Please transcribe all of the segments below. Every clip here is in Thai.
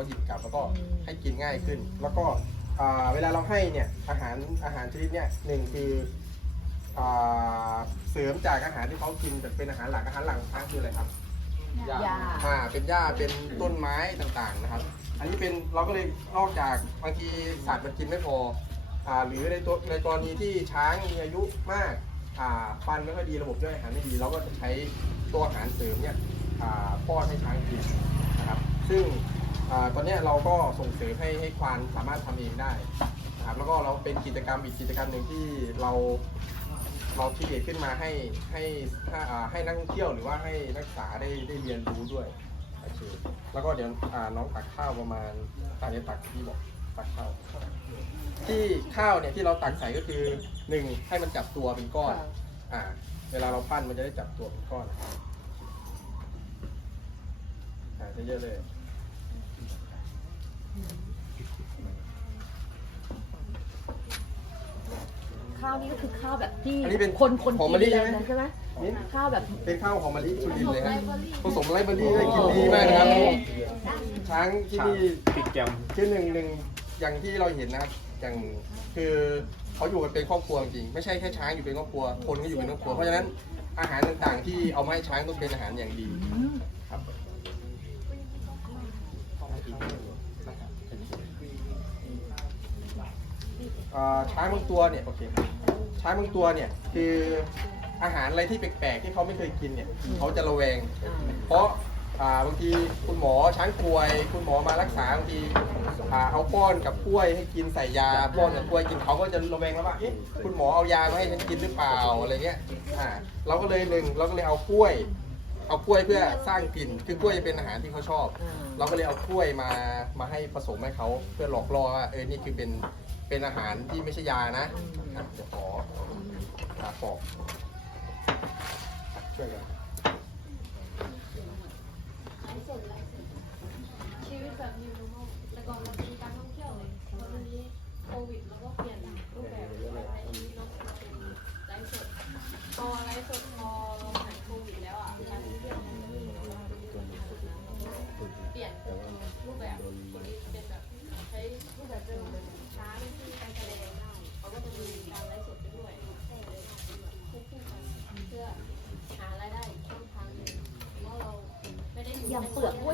เขาหยิบกลับแล้วก็ให้กินง่ายขึ้น แล้วก็อ่าเวลาเราให้เนี่ยอาหารอาหารชนิดเนี่ยหนึ่งคืออ่าเสริมจากอาหารที่เขากินแบบเป็นอาหารหลักอาหารหลักของช้างคืออะไรครับยาอ่าเป็นหญ้าเป็นต้นไม้ต่างๆนะครับ อันนี้เป็นเราก็เลยนอกจากบางทีสัตว์มันกินไม่พออ่าหรือในตัวในกรณีที่ช้างมีอายุมากอ่าฟันไม่ค่อยดีระบบย่อยอาหารไม่ดีเราก็จะใช้ตัวอาหารเสริมเนี่ยอ่าป้อนให้ช้างกินนะครับ ซึ่งอ่า ตอนเนี้ยเราก็ส่งเสริมให้ให้ควานสามารถทำเองได้นะครับแล้วก็เราเป็นกิจกรรมอีกกิจกรรมหนึ่งที่เราเราคิดเขึ้นมาให้ให้อ่าให้นักท่องเที่ยวหรือว่าให้นักศึกษาได้ได้เรียนรู้ด้วยโอเคแล้วก็เดี๋ยวอ่าน้องตักข้าวประมาณตาเดี๋ยวตักที่บอกตักข้าวที่ข้าวเนี่ยที่เราตักใส่ก็คือหนึ่งให้มันจับตัวเป็นก้อนอ่าเวลาเราปั้นมันจะได้จับตัวเป็นก้อนอ่าจะเยอะเลย ข้าวนี่ก็คือข้าวแบบที่อันนี้เป็นคนคนหอมกิมะนลิเลใช่ยไหมนะใช่ไหมนี่ข้าวแบบ เป็นข้าวหอมมะลิสุรินทร์เลยครับผสมไรเบอร์รี่ด้วยกินดีมากนะครับ ช้างที่นี่ ติดแกม คือหนึ่งหนึ่งอย่างที่เราเห็นนะครับอย่างคือเขาอยู่กันเป็นครอบครัวจริงไม่ใช่แค่ช้างอยู่เป็นครอบครัวคนก็อยู่เป็นครอบครัวเพราะฉะนั้นอาหารต่างๆ ที่เอามาให้ช้างต้องเป็นอาหารอย่างดีครับอ่า ช้างบางตัวเนี่ยโอเคช้างบางตัวเนี่ยคืออาหารอะไรที่แปลกๆที่เขาไม่เคยกินเนี่ยเขาจะระแวง เพราะาบางทีคุณหมอช้างป่วย คุณหมอมารักษาบางทีเอาป้อนกับกล้วยให้กินใส่ยาป้อนกับกล้วยกินเขาก็จะระแวงแล้วว่าคุณหมอเอายามาให้ฉันกินหรือเปล่าอะไรเงี้ยเราก็เลยหนึ่งเราก็เลยเอากล้วย เอากล้วยเพื่อสร้างกลิ่นคือกล้วยจะเป็นอาหารที่เขาชอบ เราก็เลยเอากล้วยมามาให้ผสมให้เขาเพื่อหลอกล่อว่าเออนี่คือเป็น เป็นอาหารที่ไม่ใช่ยานะอะเดี๋ยวขอตาปอกช่วยกัน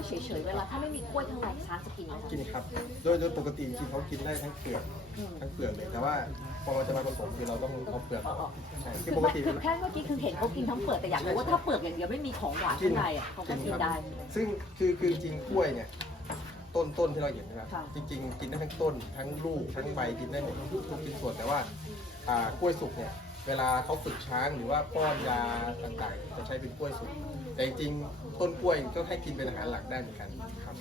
เปลือกกล้วยเฉยๆเวลาถ้าไม่มีกล้วยข้างในช้างจะกินไหมคะกินครับ โดยโดยปกติจริงๆเขากินได้ทั้งเปลือกอืม ทั้งเปลือกเลยแต่ว่าพอเราจะมาผสมคือเราต้องเอาเปลือกออกใช่คือปกติคือแค่เมื่อกี้คือเห็นเขากินทั้งเปลือกแต่อยากรู้ว่าถ้าเปลือกอย่างเดียวไม่มีของหวานข้างในอะเขาก็กินได้ ซึ่งคือคือจริงๆกล้วยเนี่ย ต้นต้นที่เราเห็นนะครับค่ะ จริง ๆ กินได้ทั้งต้นทั้งลูกทั้งใบกินได้หมดทุกทุกชิ้นส่วนแต่ว่าอ่ากล้วยสุกเนี่ย เวลาเขาฝึกช้างหรือว่าป้อนยาต่างๆจะใช้เป็นกล้วยสุกแต่จริงๆต้นกล้วยก็ให้กินเป็นอาหารหลักได้เหมือนกันครับ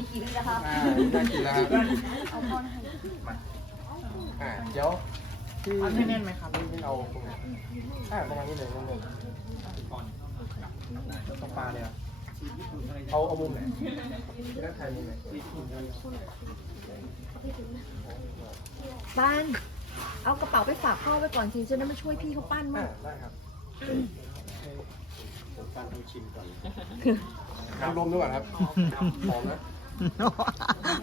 น้าตาโอนิกิรินะคะอ่าได้กินแล้วครับมาอ่าเดี๋ยวที่ให้แน่นไหมครับนี่เอาตรงไหนอ่าประมาณนี้เลยนั่นเลยตรงปลาเนี่ยเอาเอามุมไหนที่นักไทยมุมไหนปั้นเอากระเป๋าไปฝากพ่อไว้ก่อนสิจะได้มาช่วยพี่เขาปั้นอ่ามั้งได้ครับผมปั้นให้ชิมก่อนทำลมด้วยก่อนครับหอมนะ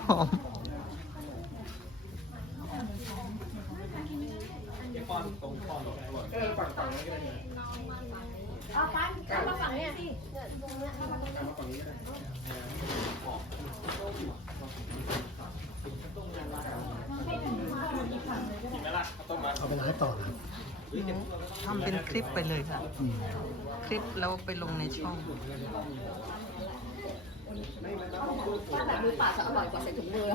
หอมเออฝั่งฝั่งนี้ก็ได้เอาปั้นเอามาฝั่งนี้สิเอามาฝั่งนี้ก็ได้ทำเป็นคลิปไปเลยค่ะ คลิปแล้วไปลงในช่อง ปั้นแบบมือเปล่าจะอร่อยกว่าใส่ถุงมือ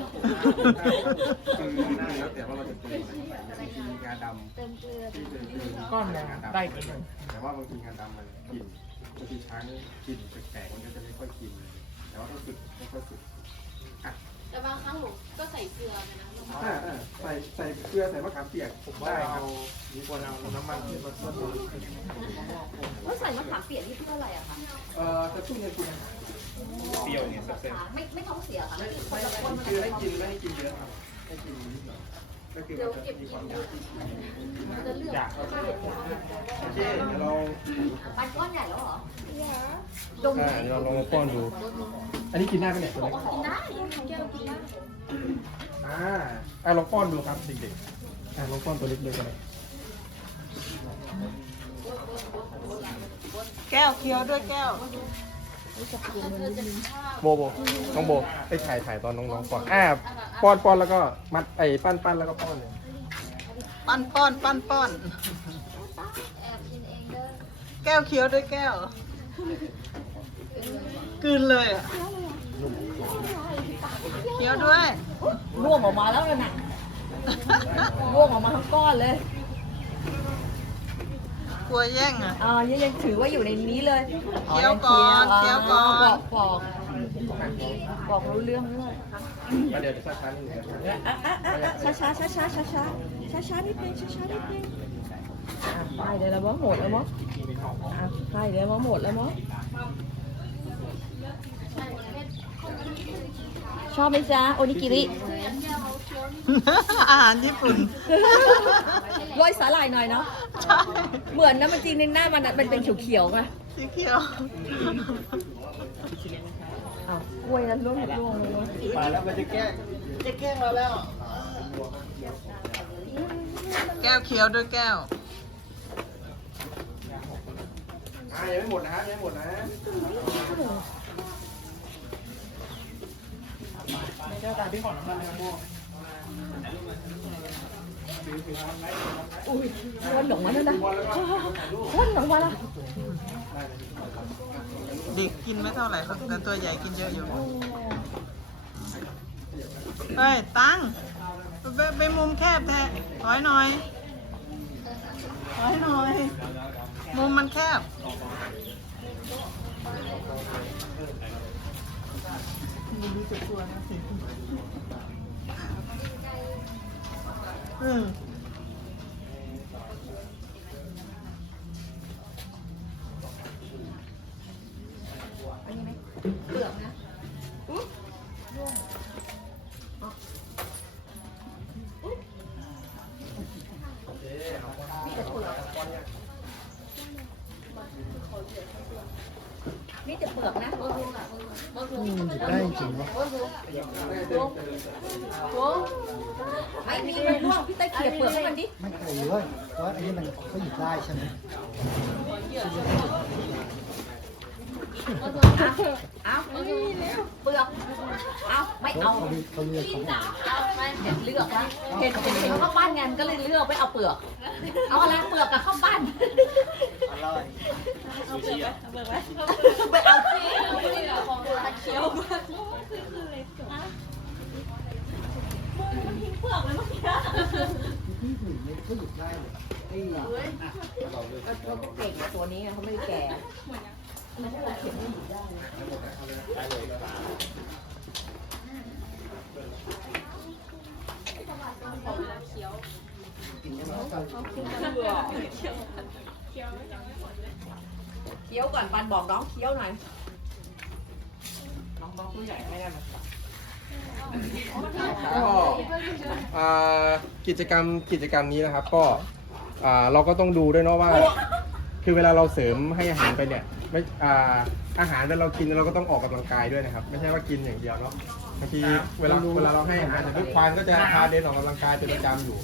คือหน้าแล้วแต่ว่าเราจะปรุงอะไรบางทีงาดำที่เป็นก้อนงาดำได้กินแต่ว่าบางทีงาดำมันกินบางทีช้างกลิ่นแปลกๆมันก็จะไม่ค่อยกินแต่ว่าต้องฝึกไม่ค่อยฝึกแต่บางครั้งหนูก็ใส่เกลือนะใส่ใส่เกลือใส่มะขามเปียกผมว่าเอาดีกว่าเอาน้ำมันที่มันมันแล้วใส่มะขามเปียกนี่เพื่ออะไรอะคะเอ่อจะช่วยในคุณ เปรี้ยวเนี่ยแซ่บไม่ไม่ท้องเสียค่ะไม่คนไม่ละคนมันคือให้กินไม่ให้กินเยอะครับให้กินนิดหน่อยก็คือมันจะมีความยากจะเลือกๆอยากโอเคเดี๋ยวเราปั้นก้อนใหญ่แล้วเหรอดมอ่าเดี๋ยวเราลองมาป้อนดู อันนี้กินได้ไหมเนี่ยตัวบอเล็กกว่ากินได้แก้วกินได้อ่าอ่าลองป้อนดูครับเด็กๆอ่าลองป้อนตัวเล็กๆกันเลยแก้วเคี้ยวด้วยแก้ว โบโบน้องโบไปถ่ายถ่ายตอนน้องๆป้อนอ่าป้อนป้อนแล้วก็มัดไอ้ปั้นปั้นแล้วก็ป้อนเลยปั้นป้อนปั้นป้อนแก้วเคี้ยวด้วยแก้วกลืนเลยอะเคี้ยวด้วยร่วงออกมาแล้วน่ะร่วงออกมาทั้งก้อนเลยก ลัวแย่งอะอ่ายังยังถือว่าอยู่ในนี้เลยเคี้ยวก่อนเคี้ยวก่อนบอกบอกบอกรู้เรื่องด้วยมาเดี๋ยวจะสักครั้งหนึงนะครับอะอะอะอะช้าช้าช้าช้าช้าช้าช้าช้านิดนึงช้าช้านิดนึงอะไปเดี๋ยวแล้วมั้งหมดแล้วมั้งอะไปเดี๋ยวมั้งหมดแล้วมั้ง ชอบไหมจ๊ะโอนิกิริ อาหารญี่ปุ่น โรยสาหร่ายหน่อยเนาะ ใช่เหมือนนะมันจริงในหน้ามันอะมันเป็นเขียวๆไงสีเขียว อ้าวกล้วยนั้นร่วงร่วงเลยเนอะมาแล้วมันจะแก้จะแกล้งเราแล้ว แก้วเคี้ยวด้วยแก้ว อ่ายังไม่หมดนะฮะยังไม่หมดนะ แก้วตาพี่ขอน้ำมันนะครับโอุ้ยพ่นออกมาแล้วนะพ่นออกมาละเด็กกินไม่เท่าไหร่ครับแต่ตัวใหญ่กินเยอะอยู่ เฮ้ย ตั้งไปไปมุมแคบแท้ถอยหน่อยถอยหน่อย มุมมันแคบ มีรู้สึกตัวนะสิอืม ได้จริงปะโอ้ไม่มีมันร่วงพี่เต้ยเขี่ยเปลือกให้มันดิไม่เคยเลยเพราะอันนี้มันก็หยิบได้ใช่ไหมเอาเปลือกเอาไม่เพราะเอาเขาเลือกเขาเลือกของหวานเอาไม่เห็นเลือกนะเห็นเห็นเห็นข้าวปั้นไงมันก็เลยเลือกไม่เอาเปลือก เอาอะไรเปลือกกับข้าวปั้น ร่อยซูชิอะเบิกไว้ไปเอาที่ของตะเคียวมากคือคือเลยจบมันทิ้งเปลือกเลยเมื่อกี้พี่หนึ่งไม่ก็หยุดได้เลยไอ้เหรเขาเก่งตัวนี้ไงเขาไม่แก่มันไม่เราเข็มไม่หยุดได้เขาเคี้ยวเขาเคี้ยว เคี้ยวก่อนปันบอกน้องเคี้ยวหน่อยน้องบอกผู้ใหญ่ไม่ได้มาก็อ่ากิจกรรมกิจกรรมนี้นะครับ ก็อ่าเราก็ต้องดูด้วยเนาะว่า คือเวลาเราเสริมให้อาหารไปเนี่ยไม่อ่าอาหารเวลาเรากินเราก็ต้องออกกำลังกายด้วยนะครับ ไม่ใช่ว่ากินอย่างเดียวเนาะบางทีเวลาเวลาเราให้อาหารเนี่ยทุกควานก็จะพาเดินออกกำลังกายเป็นประจำอยู่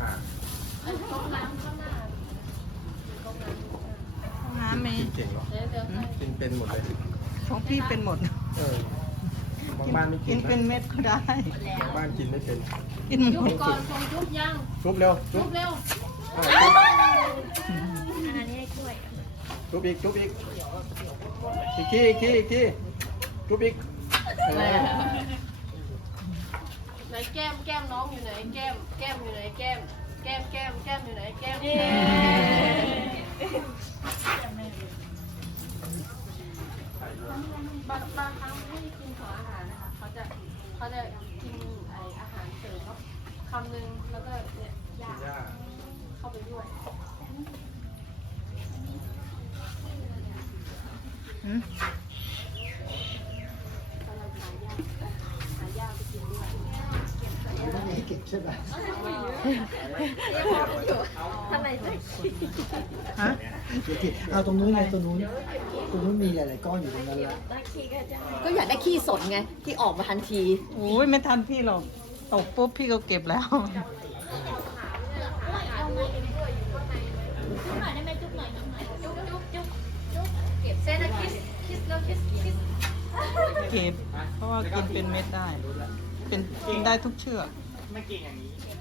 อ่า น้ำมีกินเก่งเนาะเดี๋ยวเดี๋ยวให้กินเป็นหมดเลยของพี่เป็นหมดเออบางบ้านไม่กิกินนนะเป็นเม็ดก็ได้ บางบ้านกินไม่เป็นกินหมยุบดก่อนส่งยุบยังชุบเร็วชุยุบ บเร็วอ่าชุบอีกชุบอีกอีกทีอีกทีอีกทีชุบอีกเออไหนแก้มแก้มน้องอยู่ไหนแก้มแก้มอยู่ไหนแก้มแก้มแก้มแก้มอยู่ไหนแก้ม บางบางครั้งไม่ได้กินของอาหารนะคะเขาจะเขาจะกินไออาหารเสริมแล้วคำหนึ่งแล้วก็เนี่ยยาเข้าไปด้วยอืม กำลังหายาหายาไปกินด้วย ไม่มีให้เก็บใช่ไหมท่าไหนจะฮะเก็บเอาตรงนู้นไงตรงนู้นตรงนู้นมีหลายๆก้อนอยู่ตรงนั้นละก็อยากได้ขี้สดไง ที่ออกมาทันทีโอ้ยไม่ทันพี่หรอกตกปุ๊บพี่ก็เก็บแล้วเซนคิสคิสแล้วคิสคิสเก็บเพราะว่ากินเป็นเม็ดได้ เป็นกินได้ทุกเชือก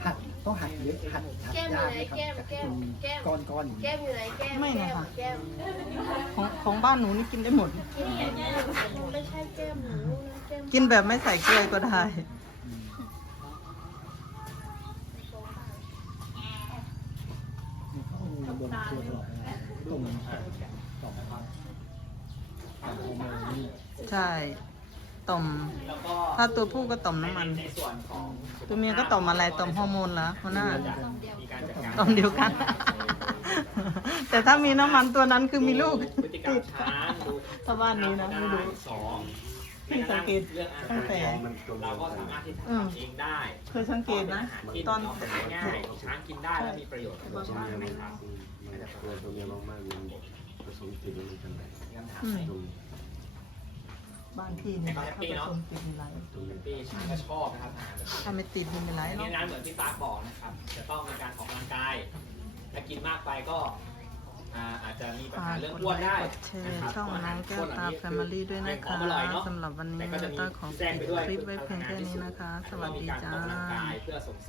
หัดต้องหัดเยอะหัดหัดแก้มอยายู่กไหนนะครับแก้มจากแก้มตรงแก้มก้อนก้อนๆอย่างแก้นี้มอยู่ไหนแก้มไม่นะแก้คะแก้มของของบ้านหนูนี่กินได้หมด ไม่ใช่แก้มหนูนะแก้มกินแบบไม่ใส่เกลือก็ได้ นี่เขาเอาบนตัวตลอดนะตรงต่อมต่อมฮอร์โมนนี่ใช่ ต่อม ถ้าตัวผู้ก็ต่อมน้ำมัน ตัวเมียก็ต่อมอะไรต่อมฮอร์โมนเหรอหัวหน้าต่อมเดียวกัน แต่ถ้ามีน้ำมันตัวนั้นคือมีลูกพฤติกรรมช้างดูถ้าบ้านนี้นะไม่รู้สองพี่สังเกตเรื่องอาตั้หางรแต่เราก็สามารถที่จะอืมทำเองได้เคยสังเกตนะที่ตอนหาง่ายช้างกินได้และมีประโยชน์กับช้างนะครับตัวตัวเมียมากๆมันผสมติดแล้วมันเป็ นไรงั้นถามอืมให้ตรงบ้านพี่เนี่ยถ้าผสมติดมีไรตรงนี้พี่ช้างก็ชอบนะครับอาหารแบบนี้ถ้าไม่ติดมีไรอันเนาะนี้นะเหมือนที่ตาบอกนะครับ จะต้องมีการออกกำลังกายถ้ากินมากไปก็อ่าอาจจะมีปัญฝาหากเรื่องกดอ้วนไลได้ค์กดแชนะร์ครับช่องน้องแก้วตาแฟมิลี่ด้วยนะคะอร่อยเนาะสำหรับวันนี้แต่ก็จะมีต้าขอปิดคลิปไว้เพียงแค่นี้นะคะ สวัสดีจ้าต้องมีการออกกำลังกายเพื่อส่งเสริม